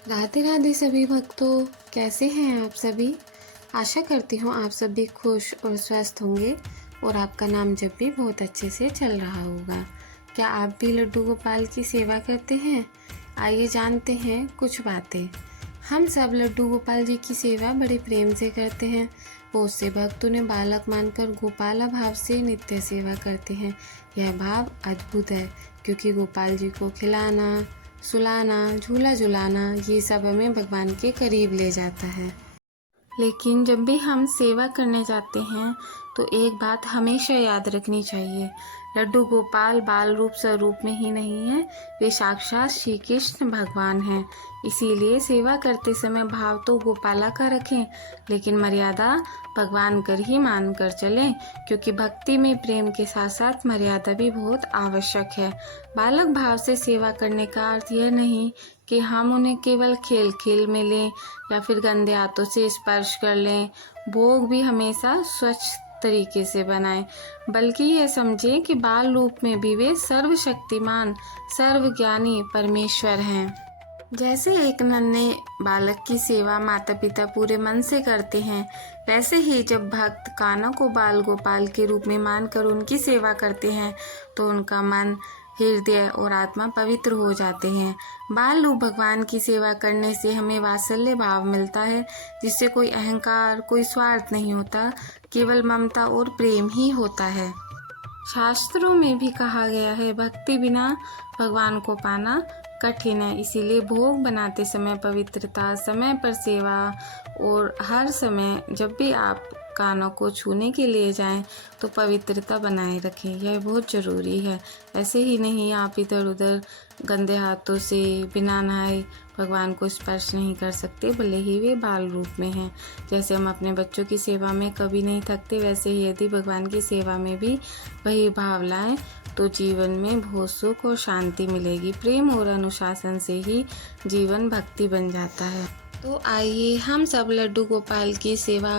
राधे राधे सभी भक्तों, कैसे हैं आप सभी। आशा करती हूँ आप सभी खुश और स्वस्थ होंगे और आपका नाम जब भी बहुत अच्छे से चल रहा होगा। क्या आप भी लड्डू गोपाल की सेवा करते हैं? आइए जानते हैं कुछ बातें। हम सब लड्डू गोपाल जी की सेवा बड़े प्रेम से करते हैं। बहुत से भक्त उन्हें बालक मानकर गोपाला भाव से नित्य सेवा करते हैं। यह भाव अद्भुत है, क्योंकि गोपाल जी को खिलाना, सुलाना, झूला झुलाना, ये सब हमें भगवान के करीब ले जाता है। लेकिन जब भी हम सेवा करने जाते हैं तो एक बात हमेशा याद रखनी चाहिए, लड्डू गोपाल बाल रूप स्वरूप में ही नहीं है, वे साक्षात श्री कृष्ण भगवान हैं। इसीलिए सेवा करते समय भाव तो गोपाला का रखें, लेकिन मर्यादा भगवान कर ही मान कर चलें, क्योंकि भक्ति में प्रेम के साथ साथ मर्यादा भी बहुत आवश्यक है। बालक भाव से सेवा करने का अर्थ यह नहीं कि हम उन्हें केवल खेल खेल में लें या फिर गंदे हाथों से स्पर्श कर लें। भोग भी हमेशा स्वच्छ तरीके से बनाएं, बल्कि यह समझें कि बाल रूप में भी वे सर्वशक्तिमान सर्वज्ञानी परमेश्वर हैं। जैसे एक नन्हे बालक की सेवा माता पिता पूरे मन से करते हैं, वैसे ही जब भक्त कान्हा को बाल गोपाल के रूप में मानकर उनकी सेवा करते हैं तो उनका मन, हृदय और आत्मा पवित्र हो जाते हैं। बाल रूप भगवान की सेवा करने से हमें वात्सल्य भाव मिलता है, जिससे कोई अहंकार, कोई स्वार्थ नहीं होता, केवल ममता और प्रेम ही होता है। शास्त्रों में भी कहा गया है, भक्ति बिना भगवान को पाना कठिन है। इसीलिए भोग बनाते समय पवित्रता, समय पर सेवा और हर समय जब भी आप कानों को छूने के लिए जाएं तो पवित्रता बनाए रखें, यह बहुत ज़रूरी है। ऐसे ही नहीं आप इधर उधर गंदे हाथों से बिना नहाए भगवान को स्पर्श नहीं कर सकते, भले ही वे बाल रूप में हैं। जैसे हम अपने बच्चों की सेवा में कभी नहीं थकते, वैसे ही यदि भगवान की सेवा में भी वही भाव लाएं तो जीवन में बहुत सुख और शांति मिलेगी। प्रेम और अनुशासन से ही जीवन भक्ति बन जाता है। तो आइए हम सब लड्डू गोपाल की सेवा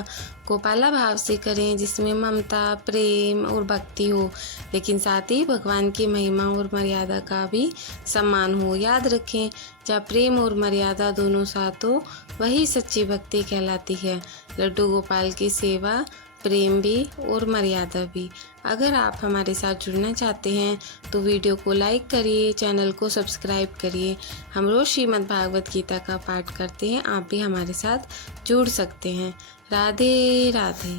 गोपाला भाव से करें, जिसमें ममता, प्रेम और भक्ति हो, लेकिन साथ ही भगवान की महिमा और मर्यादा का भी सम्मान हो। याद रखें, जहाँ प्रेम और मर्यादा दोनों साथ हो वही सच्ची भक्ति कहलाती है। लड्डू गोपाल की सेवा प्रेम भी और मर्यादा भी। अगर आप हमारे साथ जुड़ना चाहते हैं तो वीडियो को लाइक करिए, चैनल को सब्सक्राइब करिए। हम रोज़ श्रीमद् भागवत गीता का पाठ करते हैं, आप भी हमारे साथ जुड़ सकते हैं। राधे राधे।